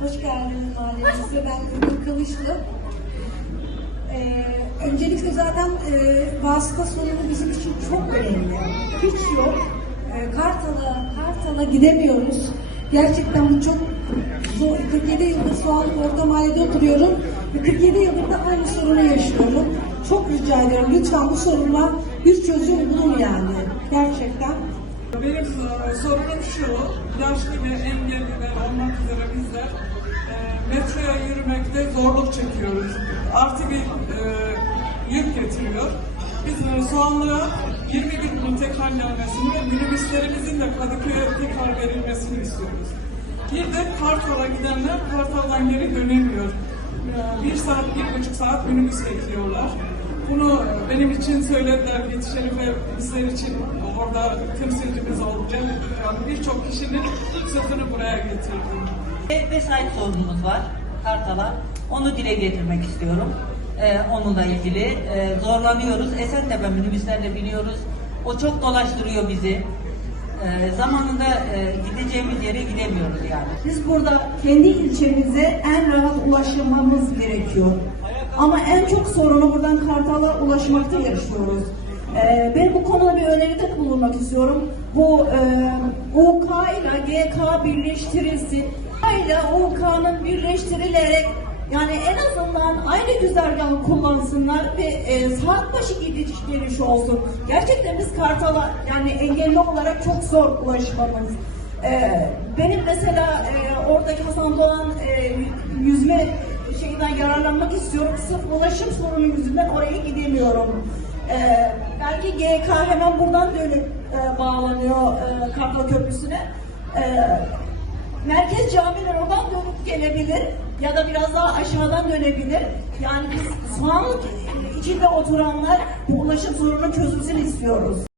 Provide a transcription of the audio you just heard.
Hoş geldiniz mahallemize. Ben Ümit Kılıçlı. Ee, öncelikle zaten e, vasıta sorunu bizim için çok önemli. Hiç yok. Ee, Kartal'a, Kartal'a gidemiyoruz. Gerçekten bu çok zor. 47 yıldır Soğanlık Orta Mahallede oturuyorum. Ve 47 yıldır da aynı sorunu yaşıyorum. Çok rica ediyorum. Lütfen bu soruna bir çözüm bulun yani. Gerçekten. Benim e, sorunum şu, yaşlı ve engelliler olmak üzere bizler e, metroya yürümekte zorluk çekiyoruz. Artı bir e, yük getiriyor. Biz e, Soğanlı'ya 21 bin tekrar ve minibüslerimizin de Kadıköy'e tekrar verilmesini istiyoruz. Bir de Kartal'a gidenler Kartal'dan geri dönemiyor. E, Bir saat, bir buçuk saat minibüs bekliyorlar. Bunu benim için söylediler yetişelim ve bizler için orada temsilcimiz olacak. Yani birçok kişinin sözünü buraya getirdim. Ve vesayet sorunumuz var Kartal'a. Onu dile getirmek istiyorum. Ee, onunla ilgili Ee, zorlanıyoruz. Esentepe minibüslerle biniyoruz. O çok dolaştırıyor bizi. Ee, zamanında e, gideceğimiz yere gidemiyoruz yani. Biz burada kendi ilçemize en rahat ulaşmamız gerekiyor. Ama en çok sorunu buradan Kartal'a ulaşmakta yaşıyoruz. Ee, ben bu konuda bir öneride bulunmak istiyorum. Bu e, UK ile GK birleştirilsin. K ile UK'nın birleştirilerek yani en azından aynı güzergahı kullansınlar ve e, saat başı gidiş geliş olsun. Gerçekten biz Kartal'a yani engelli olarak çok zor ulaşmamız. Ee, benim mesela e, oradaki Hasan Doğan e, yüzme şeyden yararlanmak istiyorum. Sırf ulaşım sorunu yüzünden oraya gidemiyorum. Ee, belki GK hemen buradan dönüp e, bağlanıyor e, Kartal Köprüsü'ne. Ee, Merkez camiler oradan dönüp gelebilir ya da biraz daha aşağıdan dönebilir. Yani biz soğanlık içinde oturanlar bu ulaşım sorunu çözülsün istiyoruz.